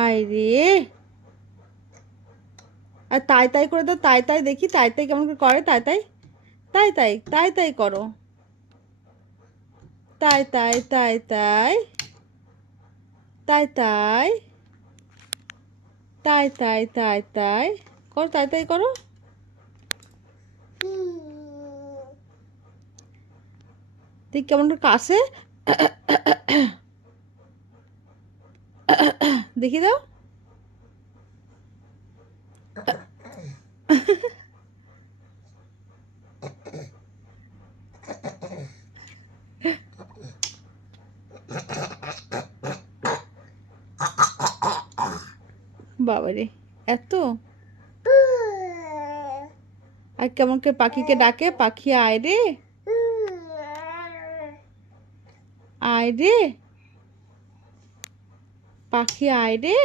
আয় রে। আর তাই তাই করে দাও, তাই তাই দেখি, তাই তাই কেমন করে করে, তাই তাই, তাই তাই, তাই তাই করো, তাই তাই, তাই তাই, তাই তাই, তাই তাই, তাই তাই করো, তাই তাই করো। ঠিক কেমন করে কাশে, দেখি দাও। বাবারে, এত। আর কেমন করে পাখিকে ডাকে, পাখি আয় রে, আয় রে, পাখি আয় রে।